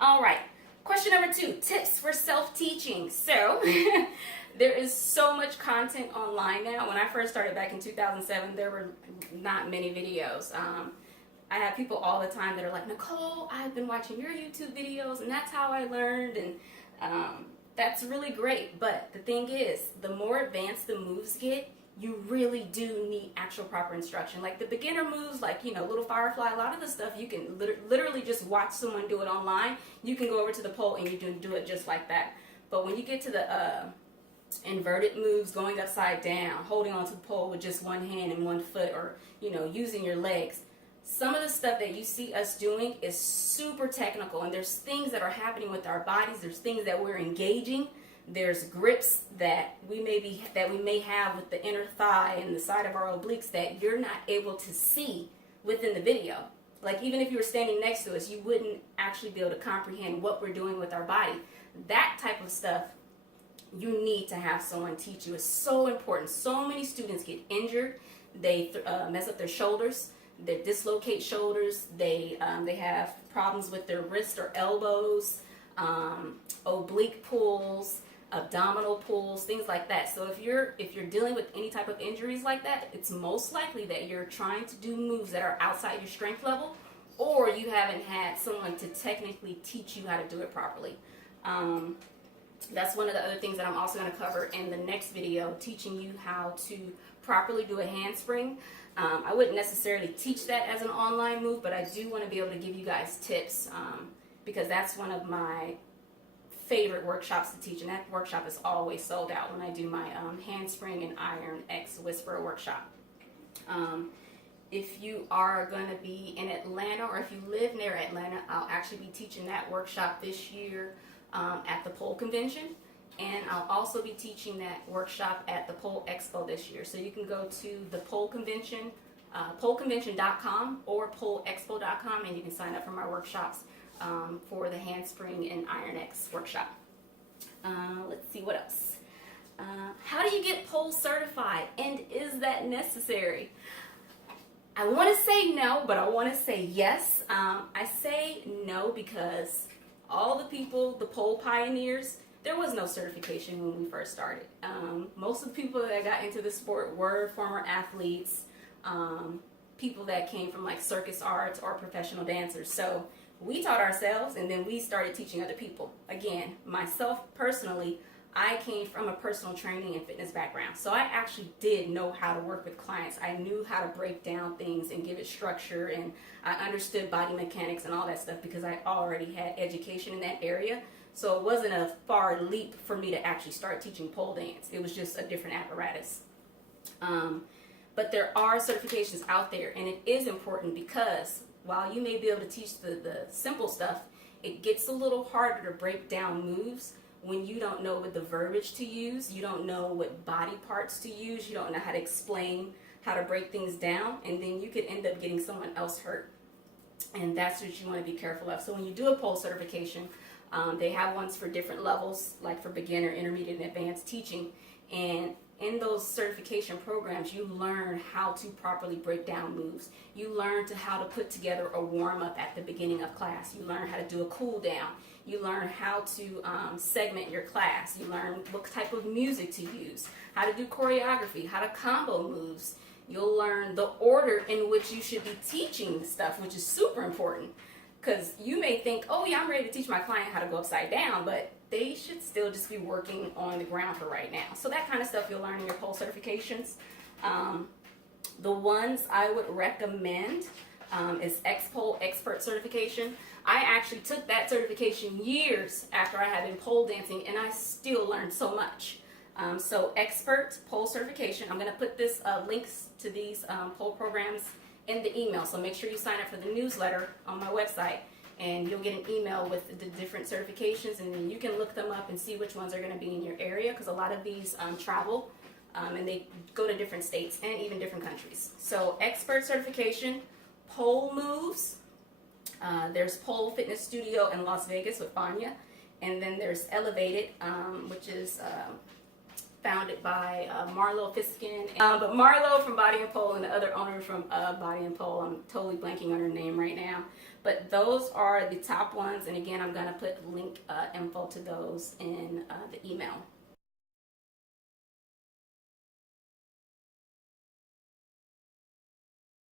All right. Question number 2, tips for self-teaching. So there is so much content online now. When I first started back in 2007, there were not many videos. I have people all the time that are like, Nicole, I've been watching your YouTube videos and that's how I learned, and that's really great. But the thing is, the more advanced the moves get, you really do need actual proper instruction. Like the beginner moves, like, you know, little firefly, a lot of the stuff you can literally just watch someone do it online. You can go over to the pole and you do it just like that. But when you get to the inverted moves, going upside down, holding onto the pole with just one hand and one foot, or, you know, using your legs, some of the stuff that you see us doing is super technical, and there's things that are happening with our bodies. There's things that we're engaging. There's grips that we may have with the inner thigh and the side of our obliques that you're not able to see within the video. Like, even if you were standing next to us, you wouldn't actually be able to comprehend what we're doing with our body. That type of stuff, you need to have someone teach you. It's so important. So many students get injured. They mess up their shoulders. They dislocate shoulders. They have problems with their wrists or elbows, oblique pulls, abdominal pulls, things like that. So if you're dealing with any type of injuries like that, it's most likely that you're trying to do moves that are outside your strength level, or you haven't had someone to technically teach you how to do it properly. That's one of the other things that I'm also going to cover in the next video, teaching you how to properly do a handspring. I wouldn't necessarily teach that as an online move, but I do want to be able to give you guys tips, because that's one of my favorite workshops to teach, and that workshop is always sold out when I do my handspring and iron X whisperer workshop. If you are going to be in Atlanta, or if you live near Atlanta, I'll actually be teaching that workshop this year at the Pole Convention, and I'll also be teaching that workshop at the Pole Expo this year. So you can go to the Pole Convention, poleconvention.com or poleexpo.com, and you can sign up for my workshops for the handspring and iron X workshop. Let's see what else. How do you get pole certified, and is that necessary? I want to say no, but I want to say yes. I say no because all the people, the pole pioneers, there was no certification when we first started. Most of the people that got into the sport were former athletes, people that came from like circus arts or professional dancers. So we taught ourselves, and then we started teaching other people. Again, myself personally, I came from a personal training and fitness background. So I actually did know how to work with clients. I knew how to break down things and give it structure, and I understood body mechanics and all that stuff because I already had education in that area. So it wasn't a far leap for me to actually start teaching pole dance. It was just a different apparatus. But there are certifications out there, and it is important because while you may be able to teach the simple stuff, it gets a little harder to break down moves when you don't know what the verbiage to use, you don't know what body parts to use, you don't know how to explain how to break things down, and then you could end up getting someone else hurt. And that's what you want to be careful of. So when you do a pole certification, they have ones for different levels, like for beginner, intermediate, and advanced teaching. And in those certification programs, you learn how to properly break down moves. You learn how to put together a warm-up at the beginning of class. You learn how to do a cool down. You learn how to segment your class. You learn what type of music to use, how to do choreography, how to combo moves. You'll learn the order in which you should be teaching stuff, which is super important. Because you may think, oh yeah, I'm ready to teach my client how to go upside down, but they should still just be working on the ground for right now. So that kind of stuff you'll learn in your pole certifications. The ones I would recommend is X-Pole Expert Certification. I actually took that certification years after I had been pole dancing, and I still learned so much. So Expert Pole Certification, I'm going to put this links to these pole programs in the email, so make sure you sign up for the newsletter on my website, and you'll get an email with the different certifications, and then you can look them up and see which ones are going to be in your area, because a lot of these travel and they go to different states and even different countries. So Expert Certification, Pole Moves, there's Pole Fitness Studio in Las Vegas with Fania, and then there's Elevated, which is founded by Marlo Fiskin. But Marlo from Body and Pole and the other owner from Body and Pole, I'm totally blanking on her name right now. But those are the top ones, and again, I'm going to put link info to those in the email.